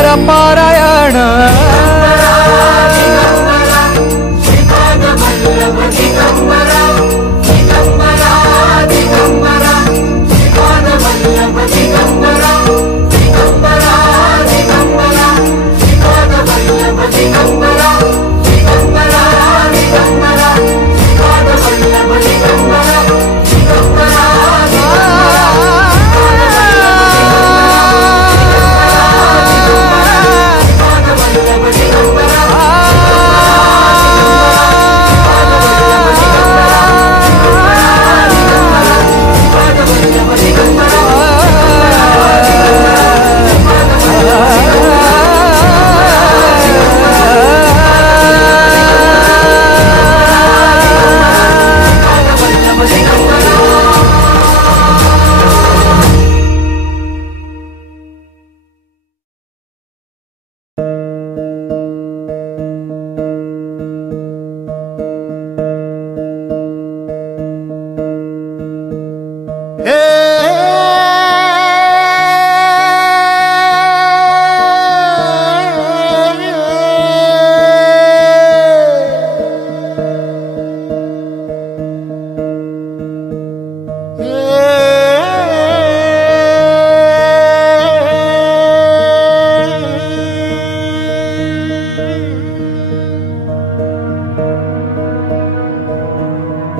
दिगंबर पारायण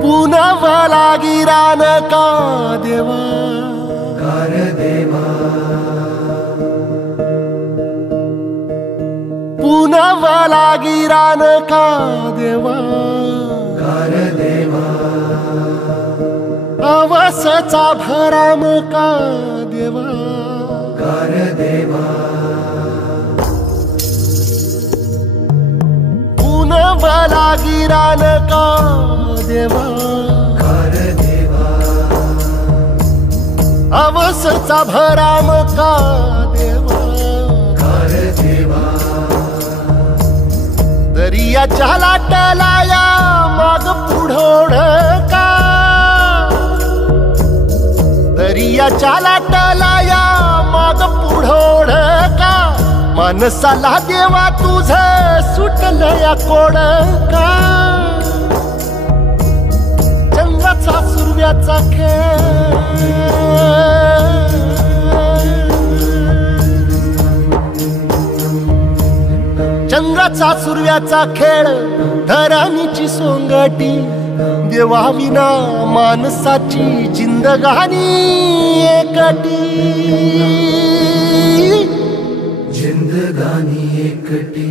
पुनवला गिरान का देवा कार देवा पुनवला गिरान का देवा कार देवा अवसचा भराम का देवा कार देवा पुनवला गिरान का देवा कार देवा अवसचा भराम का देवा कार देवा दरियाच्या लाटालाया माग पुढोड का दरियाच्या लाटालाया माग पुढोड का माणसाला देवा तुझ सुटलया कोड का चंद्राचा सुरव्याचा खेळ चंद्राचा सुरव्याचा खेळ धरणीची सोंगटी देवा विना माणसाची जिंदगानी एकटी जिंदगानी एकटी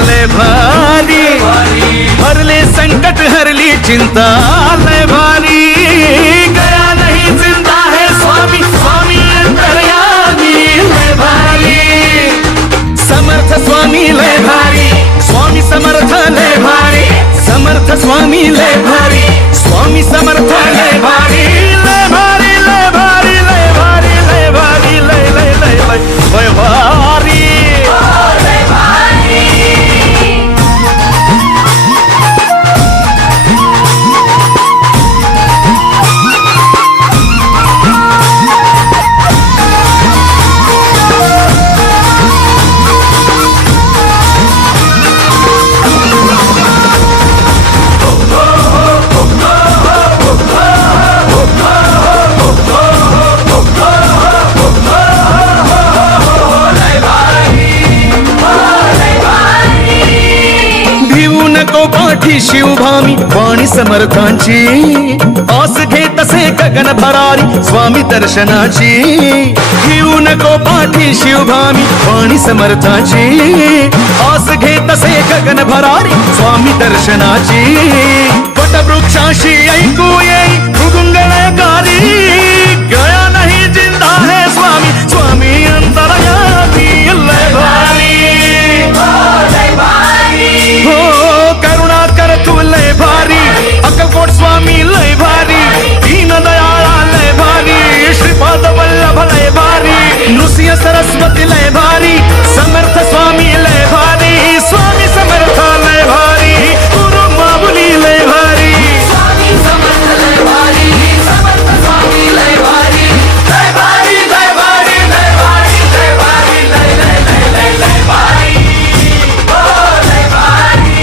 लय भारी हरले संकट हरली चिंता लय भारी गया नहीं जिंदा है स्वामी स्वामी अंतर्यामी लय भारी समर्थ स्वामी लय भारी स्वामी समर्थ लय भारी समर्थ स्वामी लय भारी स्वामी समर्थ लय भारी लय भारी लय भारी लय भारी लय भारी लय लय लय लय लय भारी पाठी शिवभामी वाणी समर्थांची आस घे तसे गगन भरारी स्वामी दर्शनाची घेऊ नको पाठी शिवभामी वाणी समर्थांची आस घे तसे गगन भरारी स्वामी दर्शनाची वटवृक्षाशी ऐकू येई मृदुंगलयकारी गया नहीं जिंदा है स्वामी स्वामी अंतरयामी लय भारी हो करुणा कर तू लय भारी अक्कलकोट स्वामी लय भारी दीन दयाळा लय भारी श्रीपाद वल्लभ लय भारी नृसिंह सरस्वती लय भारी समर्थ स्वामी लय भारी स्वामी समर्थ लय भारी गुरु माऊली लय भारी स्वामी समर्थ लय भारी समर्थ स्वामी लय भारी लय भारी लय भारी लय भारी लय भारी लय लय लय लय लय भारी ओ लय भारी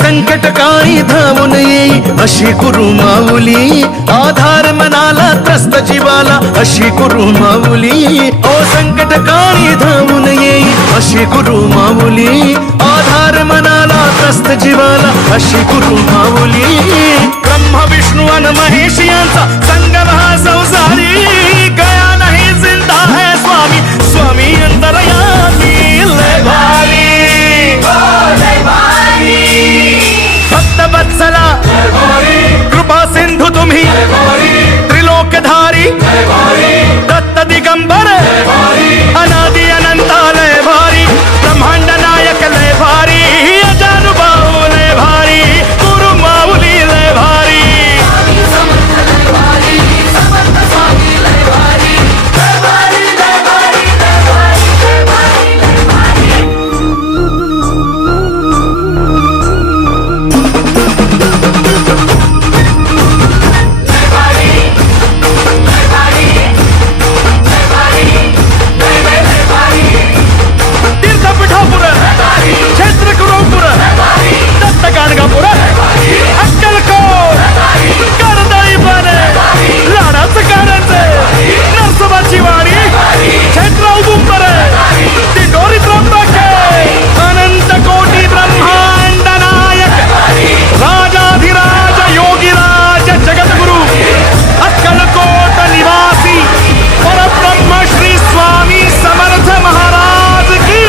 संकटकाळी धावून येई अशी गुरु माऊली आधार मनाला त्रस्त जीवाला अशी गुरु माऊली ओ संकटकाळी धावून येई अशी गुरु माऊली आधार मनाला त्रस्त जीवाला अशी गुरु माऊली ब्रह्मा विष्णू आणि महेश यांचा संगम हा संसारी गया नाही जिंदा है स्वामी स्वामी अंतरयामी लय भारी भक्त वत्सला कृपा सिंधु तुम्ही त्रिलोकधारी दत्त दिगंबर अनादि अनंत लय भारी ब्रह्मांड नायक लय भारी अजानुभाव लय भारी गुरु माऊली लय भारी समर्थ लय भारी समर्थ स्वामी लय भारी लय भारी लय भारी लय भारी लय भारी लय भारी तीर्थपिठापुर क्षेत्र गुरुपुर दत्त गाणगापुर अक्कलकोट करदळी पण लाडाचं कारंजे नरसोबाची वाडी क्षेत्र औदुंबर दिंडोरी त्र्यंबके अनंत कोटी ब्रह्मांड नायक राजाधिराज योगीराज जगद्गुरु अक्कलकोट निवासी परब्रह्म श्री स्वामी समर्थ महाराज की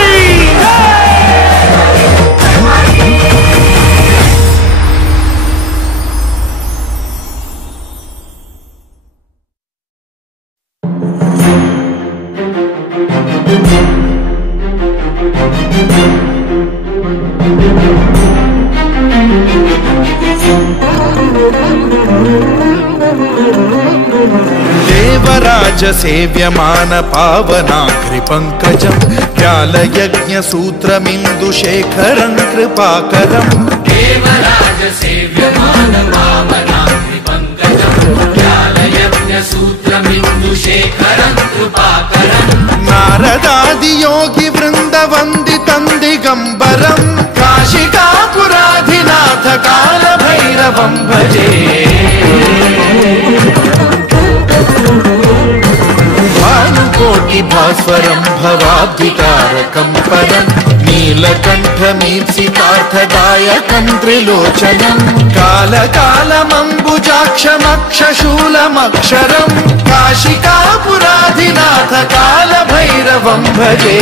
देवराज सेव्यमान पावनाघ्रि पंकजं व्यालयज्ञ सूत्रमिन्दुशेखरं कृपाकरं देवराज सेव्यमान पावनाघ्रि पंकजं व्यालयज्ञ सूत्रमिन्दुशेखरं कृपाकरं नारदादि योगी वृंद वंदितं दिगंबरं काशिकापुराधिनाथ काल भैरवं भजे भानुकोटि भास्वरं भवाब्धितारकं परं नीलकण्ठमीप्सितार्थदायकं त्रिलोचनं कालकालमम्बुजाक्षमक्षशूलमक्षरं काशिकापुराधिनाथ काल भैरवं भजे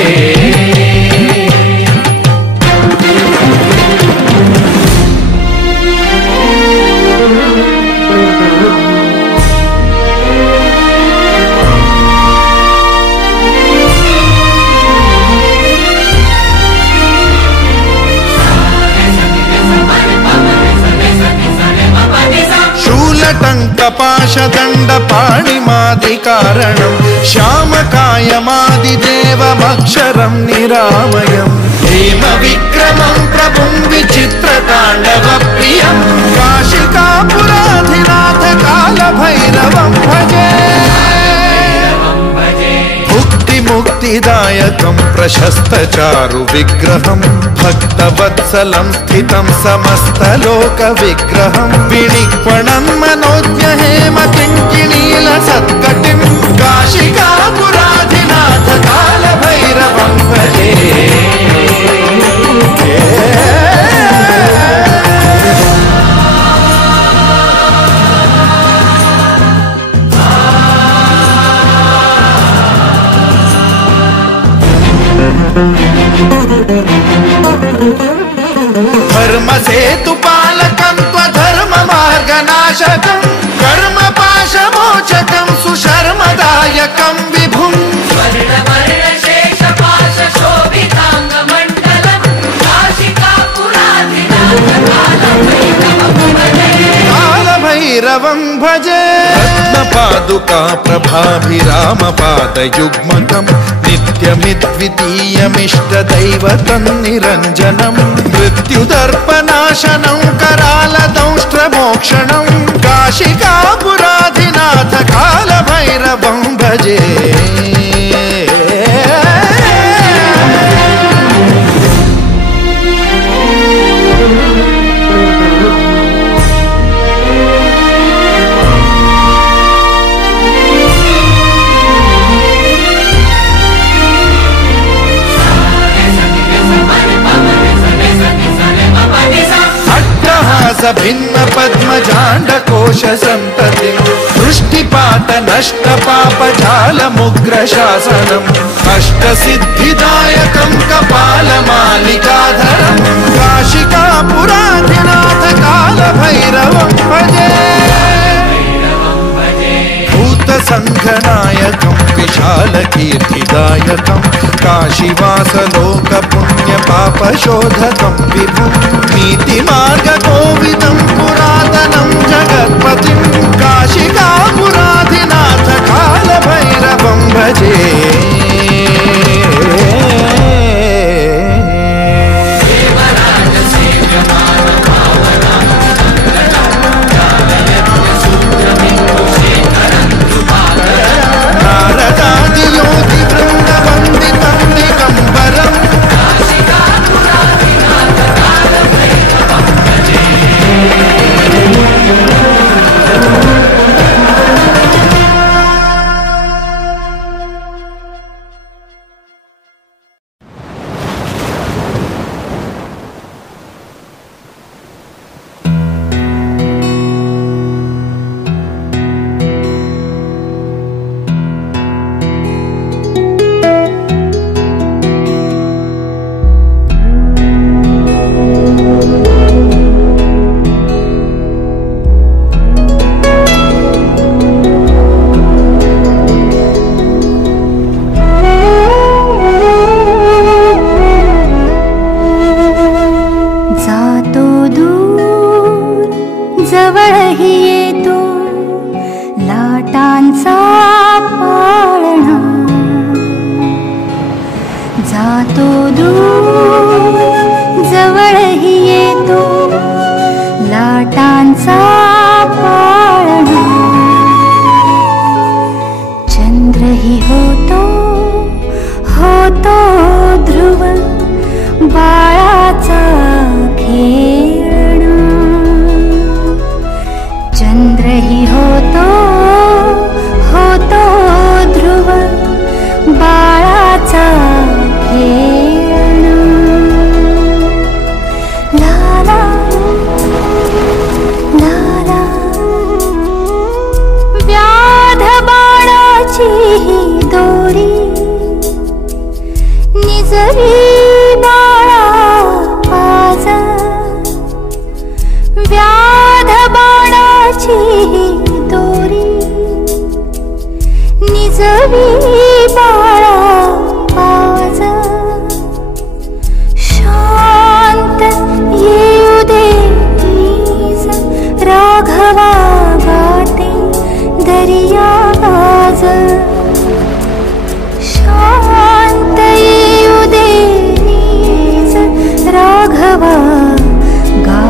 शूलटङ्कपाशदण्डपाणिमादिकारणं श्यामकायमादिदेवमक्षरं निरामयं हेमविक्रमं प्रभुं विचित्र ताण्डव प्रियं काशिकापुराधिनाथ कालभैरवं भजे मुक्तिदायकं प्रशस्तचारु विग्रहं भक्तवत्सलं स्थितं समस्तलोकविग्रहं विनिक्वणं मनोज्ञहेमकिङ्किणील सत्कटिं काशिकापुराधिनाथ कालभैरवं भजे धर्मसेतुपालकं त्वधर्ममार्गनाशकं कर्मपाशमोचकं सुशर्मदायकं विभुं कालभैरवं भजे रत्नपादुका प्रभाभिरामपादयुग्मकं नित्यमिद्वितीयमिष्टदैवतं निरञ्जनं मृत्युदर्पनाशनं करालदंष्ट्रमोक्षणं काशिकापुराधिनाथ कालभैरवं भजे भिन्न पद्मजाण्डकोश सन्ततिं दृष्टिपात नष्ट पापजालमुग्रशासनम् अष्टसिद्धिदायकं कपालमालिकाधरं काशिकापुराधिनाथ कालभैरवं भजे भूतसङ्घनायकं विशालकीर्तिदायकं काशीवासलोकपुण्यपापशोधकं विभुं नीतिमार्गकोविदं पुरातनं जगत्पतिं काशिकापुराधिनाथ कालभैरवं भजे शांत येऊ दे राघवा गा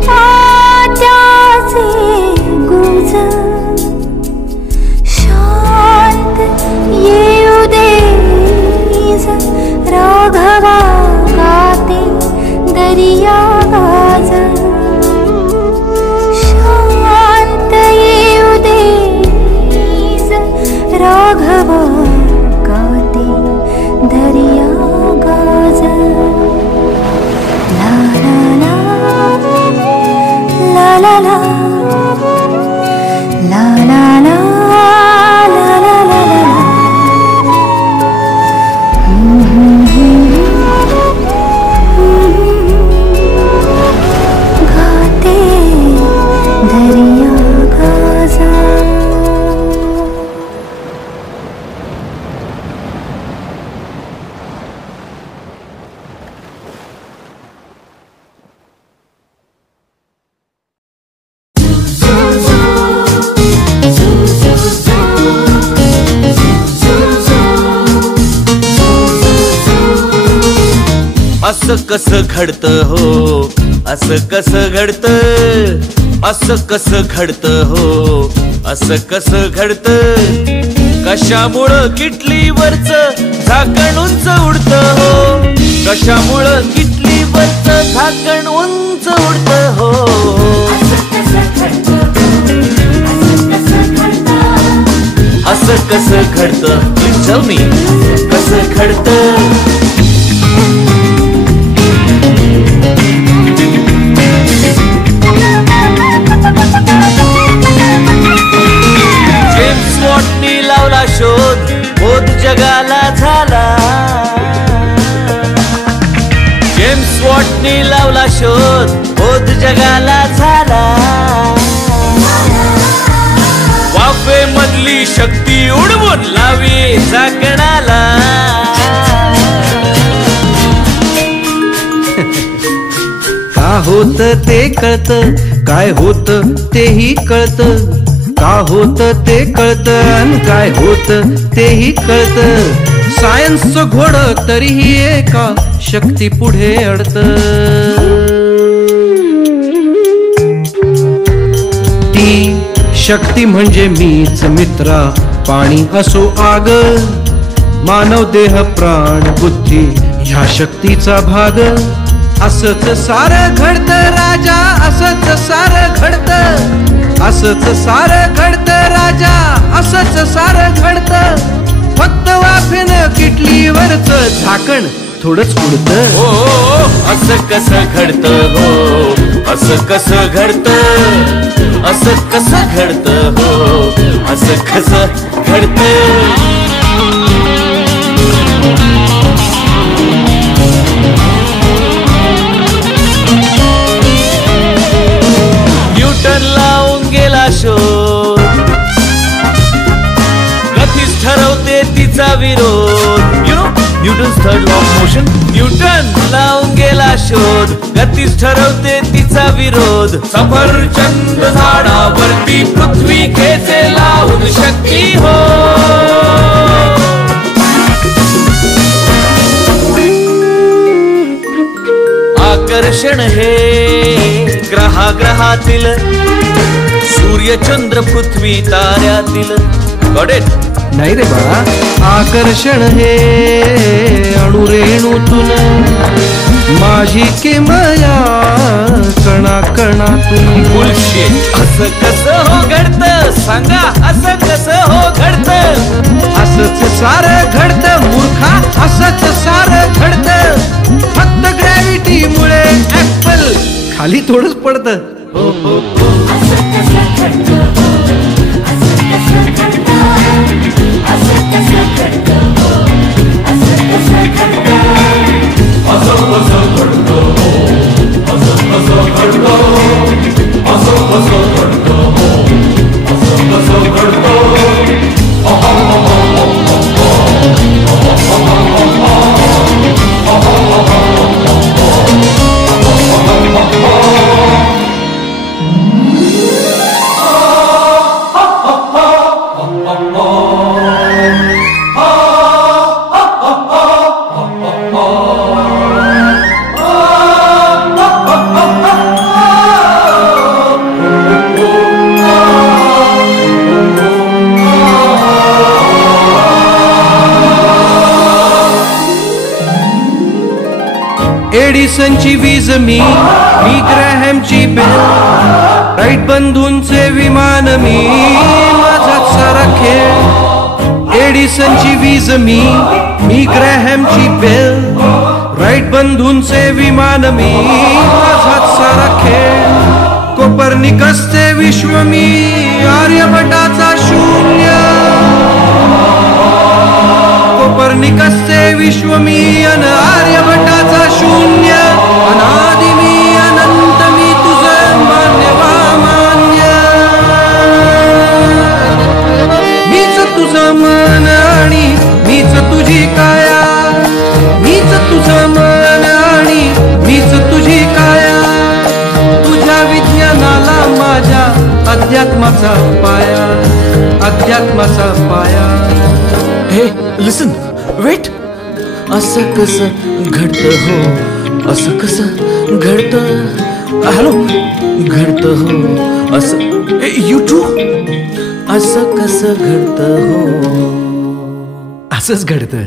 निर्मात्याचे गुंज शांत येऊ दे राघवा गाते दरिया गाज शांत येऊ दे राघवा गाते दरिया गाज ला ला ला ला ला ला ला ला ला असं कसं घडतं हो, असं कसं घडतं, असं कसं घडतं हो, असं कसं घडतं. कशामुळं किटलीवरचं झाकण उंच उडतं हो, कशामुळं किटलीवरचं झाकण उंच उडतं हो. असं कसं घडतं, प्लीज टेल मी कसं घडतं. जेम्स वॉटनी लावला शोध, बोध जगाला झाला. जेम्स वॉटनी लावला शोध, बोध जगाला झाला. वाफे मधली शक्ती उडवून लावी झाकणाला. का होत ते कळत, काय होत तेही कळत. का होत ते कळत आणि काय होत तेही कळत. सायन्सचं घोडं तरीही एका शक्ती पुढे अडत. ती शक्ती म्हणजे मीच मित्रा, पाणी असो आग, मानव देह प्राण बुद्धी ह्या शक्तीचा भाग. असंच सारं घडतं राजा, असंच सारं घडतं, असंच सारं घडतं राजा, असंच सारं घडतं. फक्त वाफेनं किटलीवरचं झाकण थोडंच उडतं. हो असं कसं घडतं हो, असं कसं घडतं, असं कसं घडतं हो, असं कसं घडतं. न्यूटन लावून गेला शोध, गतीच ठरवते तिचा विरोध. Newton's third law of motion. Newton लावून गेला शोध, गतीच ठरवते तिचा विरोध. सफरचंद झाडावरती पृथ्वी खेचे लावून शक्ती हो. आकर्षण हे ग्रहातील, सूर्य चंद्र पृथ्वी ताऱ्यातील. Got it? नाही रे बाळा, आकर्षण हे अणुरेणूतून, माझी किमया कणा कणातून. बुलशिट. असं कसं हो घडतं सांगा, असं कसं हो घडतं. असंच सारं घडतं मूर्खा, असंच सारं घडतं. फक्त ग्रॅव्हिटी मुळे ऍपल खाली थोडंच पडतं. एडिसनची वीज मी ग्रॅहमची बेल, राईट बंधूंचे विमान मी, माझाच सारा खेळ. एडिसनची वीज मी ग्रॅहमची बेल, राईट बंधूंचे विमान मी, माझाच सारा खेळ. कोपर्निकसचे विश्व मी, आर्यभटाचा शून्य. कोपर्निकसचे विश्व मी अन आर्यभटाचा शून्य. अनादि मी अनंत मी, तुझं मान्य मान्य. मीच तुझं मन आणि मीच तुझी काया, मीच तुझं मन आणि मीच तुझी काया. तुझ्या विज्ञानाला माझ्या अध्यात्माचा पाया, अध्यात्माचा पाया. हे लिसन, वेट. असं कसं घडतं हो, असं कसं घडतं. हॅलो, घडतं हो असं. You too. असं कसं घडतं हो, असंच घडतं.